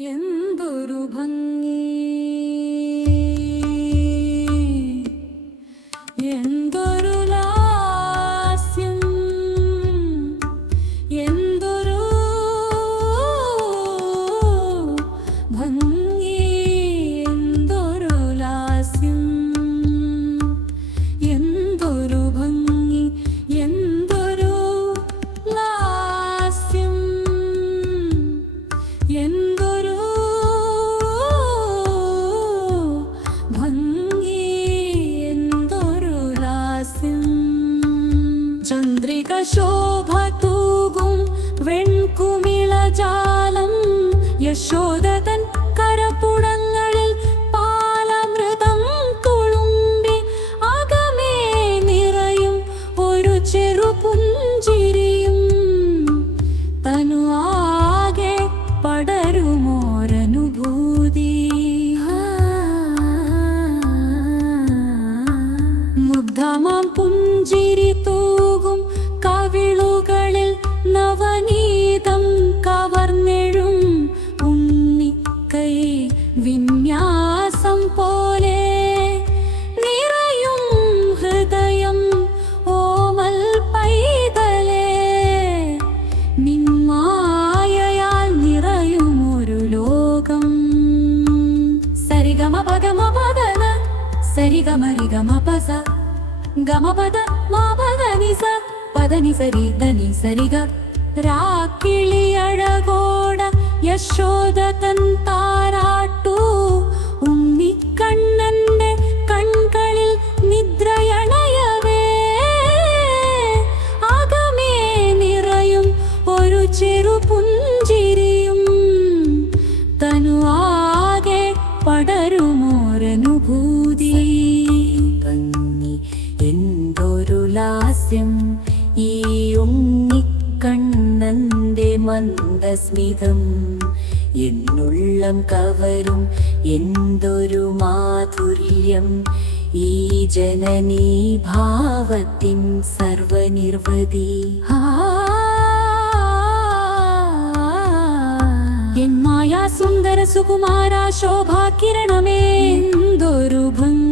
എന്തൊരു ഭംഗി. ಯಶೋದ సరిగ మరి గమ పస గమ పద మా పద నిస పద ని సరి దని సరిగ రా కిళి అడగోడ యశోద తంతారాటూ ലാസ്യം ഈ ഉണ്ണിക്കണ്ണന്റെ മന്ദസ്മിതം. എന്നുള്ളം കവരും എന്തൊരു മാധുര്യം. ഈ ജനനീ ഭാവത്തിൻ സർവനിർവധി എൻ മായാ സുന്ദര സുകുമാര ശോഭാ എന്തൊരു ഭംഗി.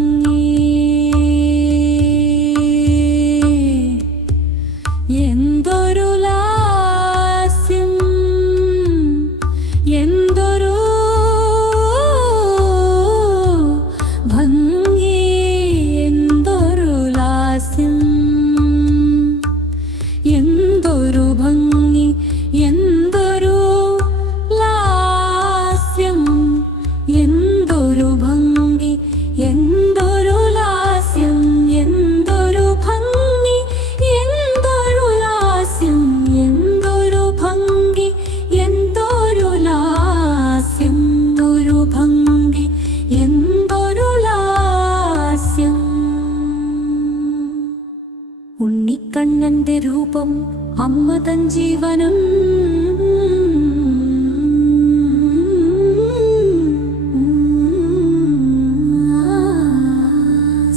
രൂപം അമ്മ തൻ ജീവനം.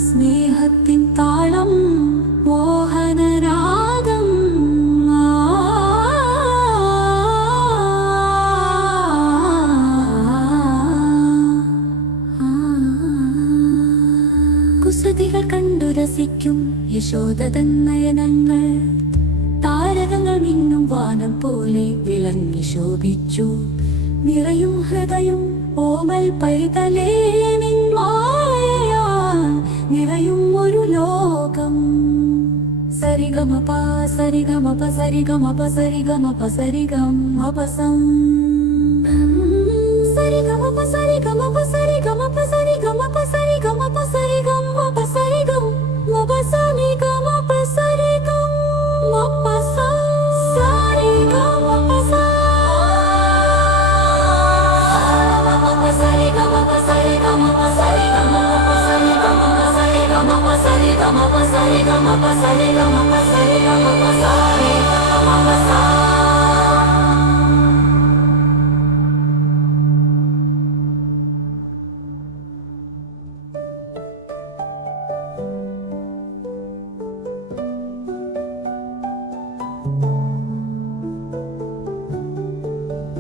സ്നേഹത്തിൻ താളം മോഹനരാഗം. കുസൃതികൾ കണ്ടു രസിക്കും യശോദതൻ നയനങ്ങൾ. മിന്നും വാനം പോലെ വിളങ്ങി ശോഭിച്ചു. നിറയും ഹൃദയം ഓമൽ പൈതലേ നിറയും ഒരു ലോകം. സരിഗമപ സരിഗമപ സരിഗമപ സരിഗമപ പ സരിഗമ Sarigamapa Sarigamapa Sarigamapa Sarigamapa Sare, ga, ma, pa, sare, ga, ma, pa, sare, ga, ma, pa, sare.